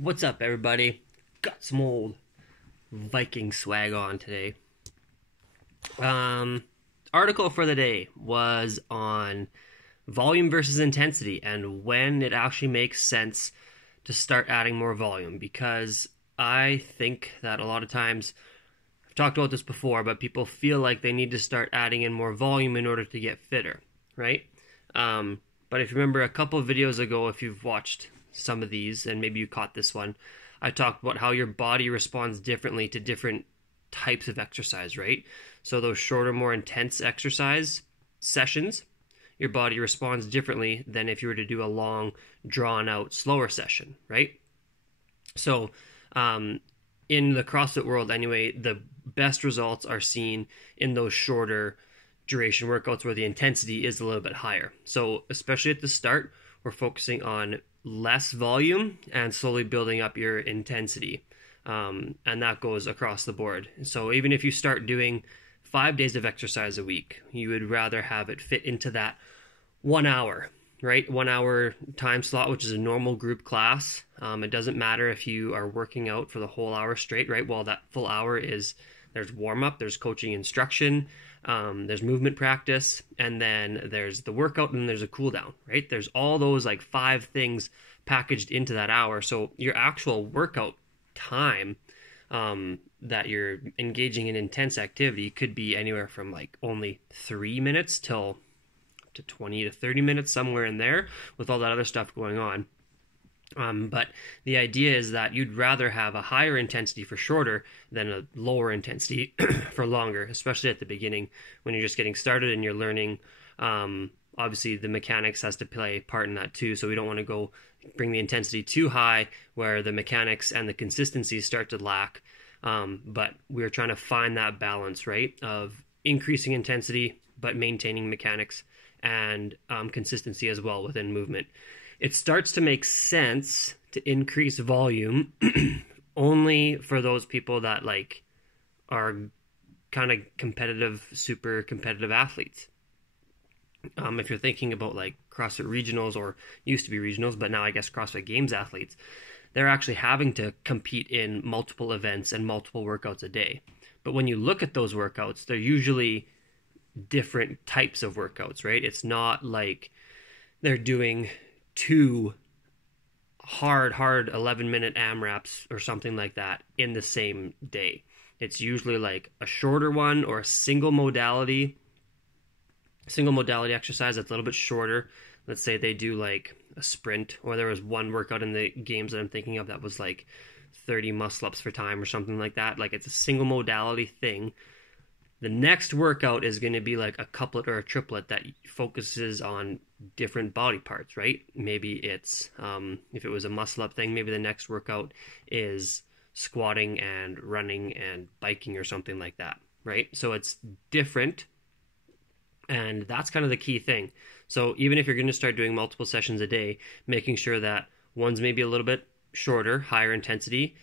What's up, everybody? Got some old Viking swag on today. Um, Article for the day was on volume versus intensity and when it actually makes sense to start adding more volume. Because I think that a lot of times, I've talked about this before, but people feel like they need to start adding in more volume in order to get fitter, right? But if you remember a couple of videos ago, if you've watched some of these, and maybe you caught this one, I talked about how your body responds differently to different types of exercise, right? So those shorter, more intense exercise sessions, your body responds differently than if you were to do a long, drawn out, slower session, right? So, in the CrossFit world, anyway, the best results are seen in those shorter duration workouts where the intensity is a little bit higher. So, especially at the start, we're focusing on less volume and slowly building up your intensity. And that goes across the board. So, even if you start doing 5 days of exercise a week, you would rather have it fit into that 1 hour, right? 1 hour time slot, which is a normal group class. It doesn't matter if you are working out for the whole hour straight, right? Well, that full hour is there's warm up, there's coaching instruction, there's movement practice, and then there's the workout, and there's a cool down, right? There's all those like 5 things packaged into that hour. So your actual workout time that you're engaging in intense activity could be anywhere from like only 3 minutes till to 20 to 30 minutes, somewhere in there, with all that other stuff going on. But the idea is that you'd rather have a higher intensity for shorter than a lower intensity for longer, especially at the beginning when you're just getting started and you're learning. Obviously, the mechanics has to play a part in that too, so we don't want to go bring the intensity too high where the mechanics and the consistency start to lack. But we're trying to find that balance, right, of increasing intensity but maintaining mechanics and consistency as well within movement. It starts to make sense to increase volume only for those people that like are kind of competitive, super competitive athletes. If you're thinking about like CrossFit regionals, or used to be regionals, but now I guess CrossFit Games athletes, they're actually having to compete in multiple events and multiple workouts a day. But when you look at those workouts, they're usually different types of workouts, right? It's not like they're doing two hard 11-minute AMRAPs or something like that in the same day. It's usually like a shorter one or a single modality exercise that's a little bit shorter. Let's say they do like a sprint, or there was one workout in the games that I'm thinking of that was like 30 muscle ups for time or something like that. Like, it's a single modality thing. The next workout is going to be like a couplet or a triplet that focuses on different body parts, right? Maybe it's, if it was a muscle up thing, maybe the next workout is squatting and running and biking or something like that, right? So it's different, and that's kind of the key thing. So even if you're going to start doing multiple sessions a day, making sure that one's maybe a little bit shorter, higher intensity.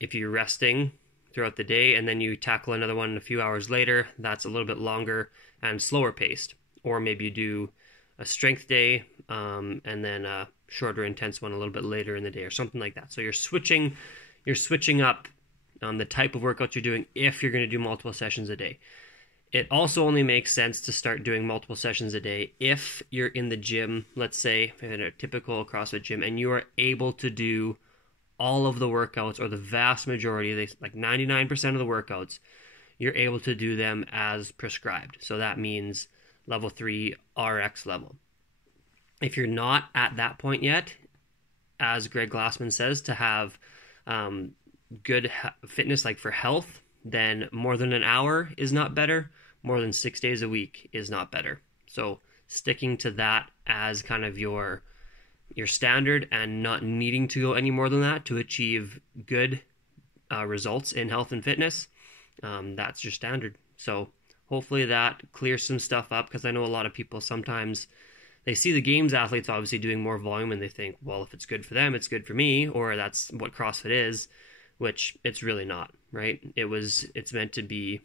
If you're resting throughout the day and then you tackle another one a few hours later, that's a little bit longer and slower paced. Or maybe you do a strength day and then a shorter intense one a little bit later in the day or something like that. So you're switching up the type of workout you're doing if you're going to do multiple sessions a day. It also only makes sense to start doing multiple sessions a day if you're in the gym, let's say in a typical CrossFit gym, and you are able to do all of the workouts, or the vast majority, like 99% of the workouts, you're able to do them as prescribed. So that means level 3 RX level. If you're not at that point yet, as Greg Glassman says, to have good fitness, like for health, then more than an hour is not better. More than 6 days a week is not better. So sticking to that as kind of your standard and not needing to go any more than that to achieve good results in health and fitness, that's your standard. So hopefully that clears some stuff up, because I know a lot of people sometimes they see the games athletes obviously doing more volume and they think, well, if it's good for them, it's good for me, or that's what CrossFit is, which it's really not, right? It's meant to be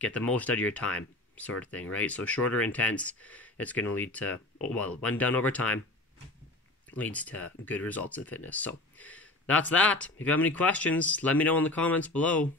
get the most out of your time sort of thing, right? So shorter intense, it's going to lead to, well, when done over time, leads to good results in fitness. So that's that. If you have any questions, let me know in the comments below.